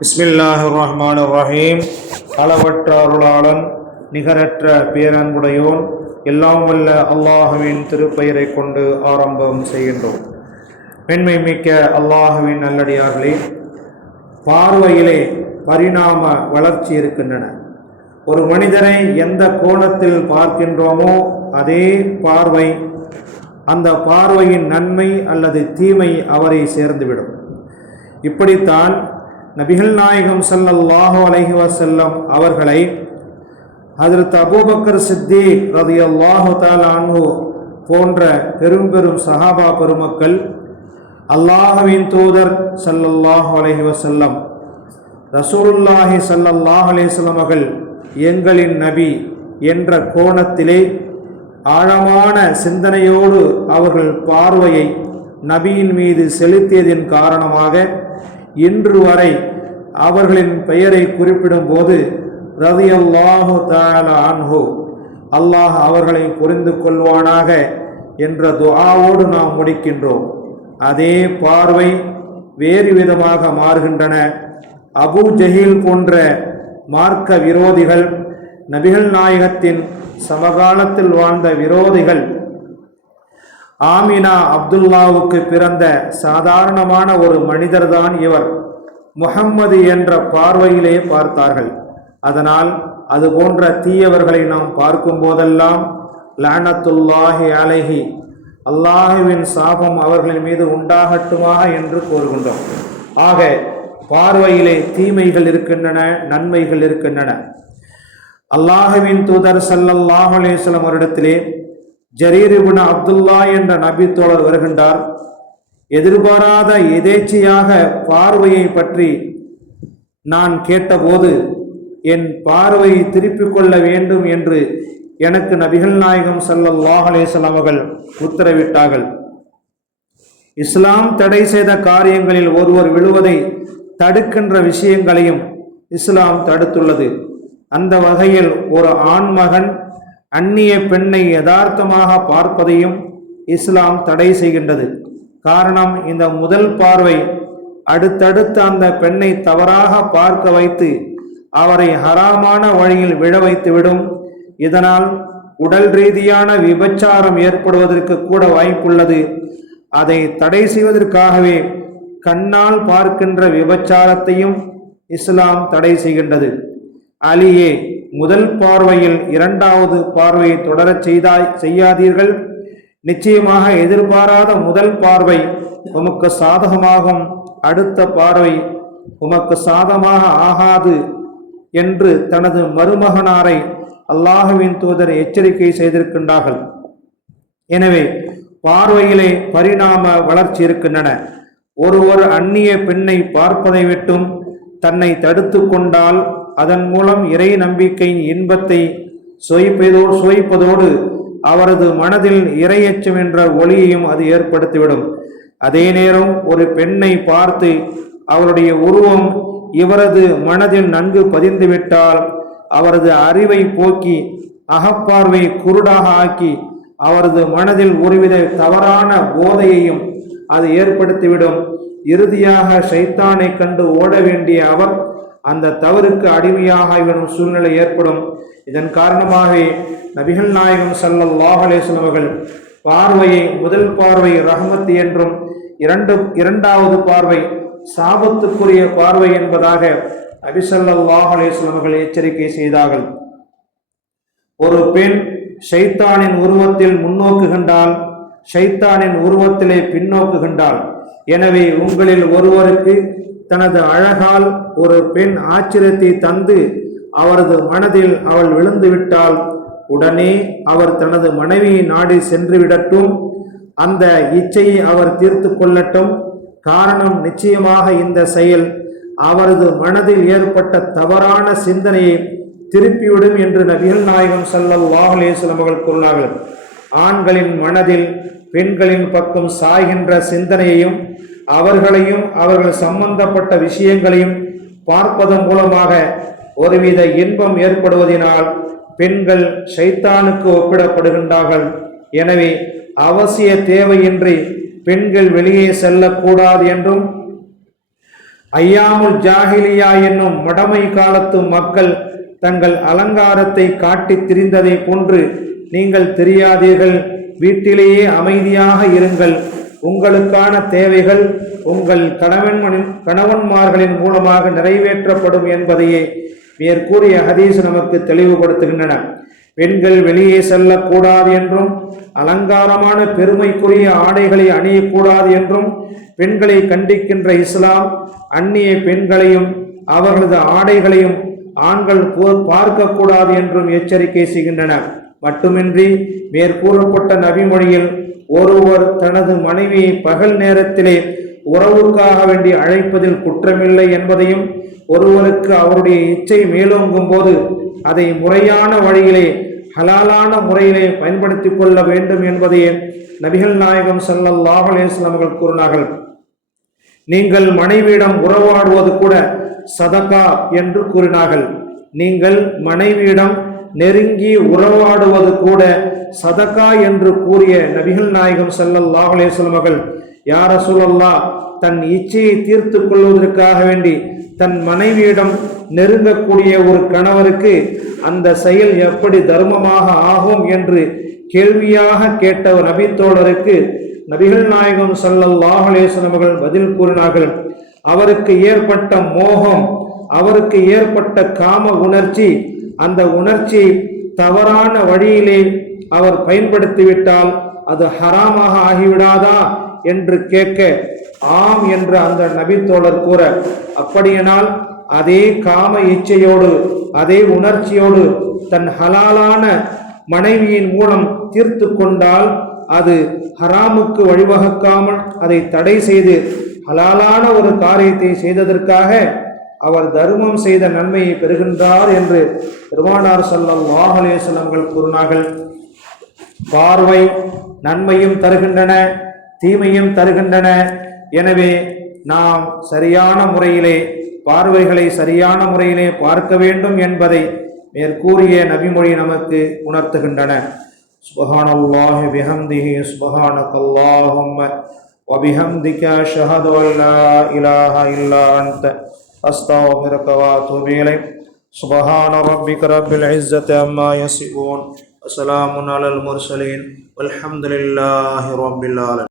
பிஸ்மில்லாஹிர் ரஹ்மானிர் ரஹீம். அளவற்ற அருளாளன் நிகரற்ற பேரன்புடையோன், எல்லாம் வல்ல அல்லாஹுவின் திருப்பெயரை கொண்டு ஆரம்பம் செய்கின்றோம். மென்மை மிக்க அல்லாஹுவின் நல்லடியார்களே, பார்வையிலே பரிணாம வளர்ச்சி இருக்கின்றன. ஒரு மனிதரை எந்த கோணத்தில் பார்க்கின்றோமோ அதே பார்வை, அந்த பார்வையின் நன்மை அல்லது தீமை அவரை சேர்ந்துவிடும். இப்படித்தான் நபிகள் நாயகம் ஸல்லல்லாஹு அலைஹி வஸல்லம் அவர்களை ஹஜ்ரத் அபூபக்கர் சித்தீக் ரலியல்லாஹு தஆலா அன்ஹு போன்ற பெரும் சஹாபா பெருமக்கள் அல்லாஹ்வின் தூதர் ஸல்லல்லாஹு அலைஹி வஸல்லம் ரசூலுல்லாஹி ஸல்லல்லாஹு அலைஹி வஸல்லம் அவர்கள் எங்களின் நபி என்ற கோணத்திலே ஆழமான சிந்தனையோடு அவர்கள் பார்வையை நபியின் மீது செலுத்தியதின் காரணமாக இன்று வரை அவர்களின் பெயரை குறிப்பிடும் போது ரலியல்லாஹு தஆலா அன்ஹு, அல்லாஹ் அவர்களை புரிந்து கொள்வானாக என்ற துஆவோடு நாம் முடிக்கின்றோம். அதே பார்வை வேறு விதமாக மாறுகின்றன. அபூ ஜஹீல் போன்ற மார்க்க விரோதிகள், நபிகள் நாயகத்தின் சமகாலத்தில் வாழ்ந்த விரோதிகள், ஆமினா அப்துல்லாவுக்கு பிறந்த சாதாரணமான ஒரு மனிதர்தான் இவர், முஹம்மது என்ற பார்வையிலே பார்த்தார்கள். அதனால் அது போன்ற தீயவர்களை நாம் பார்க்கும் போதெல்லாம் லஅனத்துல்லாஹி அலைஹி, அல்லாஹுவின் சாபம் அவர்களின் மீது உண்டாகட்டுமாக என்று கூறுகின்றோம். ஆக பார்வையிலே தீமைகள் இருக்கின்றன, நன்மைகள் இருக்கின்றன. அல்லாஹுவின் தூதர் ஸல்லல்லாஹு அலைஹி வஸல்லம் அவரிடத்திலே ஜரீர் இப்னு அப்துல்லா என்ற நபி தோழர் வருகின்றார். எதிர்பாராத எதேச்சையாக பார்வையை பற்றி நான் கேட்டபோது என் பார்வையை திருப்பிக் கொள்ள வேண்டும் என்று எனக்கு நபிகள் நாயகம் ஸல்லல்லாஹு அலைஹி வஸல்லம் அவர்கள் உத்தரவிட்டார்கள். இஸ்லாம் தடை செய்த காரியங்களில் ஒருவர் விழுவதை தடுக்கின்ற விஷயங்களையும் இஸ்லாம் தடுத்துள்ளது. அந்த வகையில் ஒரு ஆண்மகன் அந்நிய பெண்ணை யதார்த்தமாக பார்ப்பதையும் இஸ்லாம் தடை செய்கின்றது. காரணம், இந்த முதல் பார்வை அடுத்தடுத்து அந்த பெண்ணை தவறாக பார்க்க வைத்து அவரை ஹராமான வழியில் விழ வைத்துவிடும். இதனால் உடல் ரீதியான விபச்சாரம் ஏற்படுவதற்கு கூட வாய்ப்புள்ளது. அதை தடை செய்வதற்காகவே கண்ணால் பார்க்கின்ற விபச்சாரத்தையும் இஸ்லாம் தடை செய்கின்றது. அலியே, முதல் பார்வையில் இரண்டாவது பார்வையை தொடரச் செய்யாதீர்கள். நிச்சயமாக எதிர்பாராத முதல் பார்வை உமக்கு சாதகமாகும், அடுத்த பார்வை உமக்கு சாதகமாக ஆகாது என்று தனது மருமகனாரை அல்லாஹுவின் தூதர் எச்சரிக்கை செய்திருக்கின்றார்கள். எனவே பார்வையிலே பரிணாம வளர்ச்சி இருக்கின்றன. ஒருவர் அந்நிய பெண்ணை பார்ப்பதை விட்டும் தன்னை தடுத்து கொண்டால் அதன் மூலம் இறை நம்பிக்கையின் இன்பத்தை சுவைப்பதோடு அவரது மனதில் இறையச்சம் என்ற ஒளியையும் அது ஏற்படுத்திவிடும். அதே நேரம் ஒரு பெண்ணை பார்த்து அவருடைய உருவம் இவரது மனதில் நன்கு பதிந்துவிட்டால் அவரது அறிவை போக்கி அகப்பார்வை குருடாக ஆக்கி அவரது மனதில் ஒருவித தவறான போதையையும் அது ஏற்படுத்திவிடும். இறுதியாக ஷைத்தானை கண்டு ஓட வேண்டிய அவர் அந்த தவறுக்கு அடிமையாக இவனும் சூழ்நிலை ஏற்படும். இதன் காரணமாகவே நபிகள் நாயகம் ஸல்லல்லாஹு அலைஹி வஸல்லம் அவர்கள் பார்வையை முதல் பார்வை ரஹ்மத் என்றும் இரண்டாவது பார்வை சாபத்துக்குரிய பார்வை என்பதாக நபி ஸல்லல்லாஹு அலைஹி வஸல்லம் அவர்கள் எச்சரிக்கை செய்தார்கள். ஒரு பெண் ஷைத்தானின் உருவத்தில் முன்னோக்குகின்றால், ஷைத்தானின் உருவத்திலே பின்னோக்குகின்றாள். எனவே உங்களில் ஒருவருக்கு தனது அழகால் ஒரு பெண் ஆச்சரியத்தை தந்து அவரது மனதில் அவள் விழுந்து விட்டால் உடனே அவர் தனது மனைவியை நாடி சென்று விடட்டும். அந்த இச்சையை அவர் தீர்த்து கொள்ளட்டும். காரணம், நிச்சயமாக இந்த செயல் அவரது மனதில் ஏற்பட்ட தவறான சிந்தனையை திருப்பிவிடும் என்று நபிகள் நாயகம் ஸல்லல்லாஹு அலைஹி வஸல்லம் அவர்கள் கூறினார்கள். ஆண்களின் மனதில் பெண்களின் பக்கம் சாய்கின்ற சிந்தனையையும் அவர்களையும் அவர்கள் சம்பந்தப்பட்ட விஷயங்களையும் பார்ப்பதன் மூலமாக ஒருவித இன்பம் ஏற்படுவதனால் பெண்கள் ஷைத்தானுக்கு ஒப்பிடப்படுகின்றார்கள். எனவே அவசிய தேவையின்றி பெண்கள் வெளியே செல்லக்கூடாது என்றும் ஐயாமுல் ஜாஹிலியா என்னும் மடமை காலத்து மக்கள் தங்கள் அலங்காரத்தை காட்டித் திரிந்ததை போன்று நீங்கள் தெரியாதீர்கள். வீட்டிலேயே அமைதியாக இருங்கள். உங்களுக்கான தேவைகள் உங்கள் கணவன்மார்களின் மூலமாக நிறைவேற்றப்படும் என்பதையே மேற்கூறிய ஹதீஸ் நமக்கு தெளிவுபடுத்துகின்றன. பெண்கள் வெளியே செல்லக்கூடாது என்றும் அலங்காரமான பெருமைக்குரிய ஆடைகளை அணியக்கூடாது என்றும் பெண்களை கண்டிக்கின்ற இஸ்லாம் அந்நிய பெண்களையும் அவர்களது ஆடைகளையும் ஆண்கள் பார்க்கக்கூடாது என்றும் எச்சரிக்கை செய்கின்றன. மட்டுமின்றி மேற்கூறப்பட்ட நபிமொழியில் ஒருவர் தனது மனைவியை பகல் நேரத்திலே உறவுக்காக வேண்டி அழைப்பதில் குற்றமில்லை என்பதையும், ஒருவருக்கு அவருடைய இச்சை மேலோங்கும் போது அதை முறையான வழியிலே ஹலாலான முறையிலே பயன்படுத்தி கொள்ள வேண்டும் என்பதையே நபிகள் நாயகம் ஸல்லல்லாஹு அலைஹி வஸல்லம் அவர்கள் கூறினார்கள். நீங்கள் மனைவியிடம் உறவாடுவது கூட சதகா என்று கூறினார்கள். நீங்கள் மனைவியிடம் நெருங்கி உறவாடுவது கூட சதகா என்று கூறிய நபிகள் நாயகம் ஸல்லல்லாஹு அலைஹி வஸல்லம் அவர்கள், யா ரசூலல்லாஹ், தன் இச்சையை தீர்த்து கொள்வதற்காக வேண்டி தன் மனைவியிடம் நெருங்கக்கூடிய ஒரு கணவருக்கு அந்த செயல் எப்படி தர்மமாக ஆகும் என்று கேள்வியாக கேட்ட நபித்தோழருக்கு நபிகள் நாயகம் ஸல்லல்லாஹு அலைஹி வஸல்லம் அவர்கள் பதில் கூறினார்கள், அவருக்கு ஏற்பட்ட மோகம், அவருக்கு ஏற்பட்ட காம உணர்ச்சி, அந்த உணர்ச்சி தவறான வழியிலே அவர் பயன்படுத்திவிட்டால் அது ஹராமாக ஆகிவிடாதா என்று கேட்க, ஆம் என்று அந்த நபித்தோழர் கூற, அப்படியானால் அதே காம இச்சையோடு அதே உணர்ச்சியோடு தன் ஹலாலான மனைவியின் மூலம் தீர்த்து கொண்டால் அது ஹராமுக்கு வழிவகுக்காமல் அதை தடை செய்து ஹலாலான ஒரு காரியத்தை செய்ததற்காக அவர் தர்மம் செய்த நன்மையை பெறுகின்றார் என்று பெருமானார் ஸல்லல்லாஹு அலைஹி வஸல்லம் கூறினார்கள். பார்வை நன்மையும் தருகின்றன, தீமையும் தருகின்றன. எனவே நாம் சரியான முறையிலே பார்வைகளை சரியான முறையிலே பார்க்க வேண்டும் என்பதை மேற்கூறிய நபிமொழி நமக்கு உணர்த்துகின்றன. சுப்ஹானல்லாஹி பிஹம்திஹி சுப்ஹானக்கல்லாஹும்ம வ பிஹம்திக அஷ்ஹது அன் லா இலாஹா இல்லா அன்த அஸ்தக்ஃபிருக வ அத்தூபு இலைக். சுப்ஹான ரப்பிக ரப்பில் இஸ்ஸத்தி அம்மா யசிஃபூன் வ ஸலாமுன் அலல் முர்ஸலீன் வல்ஹம்துலில்லாஹி ரப்பில் ஆலமீன்.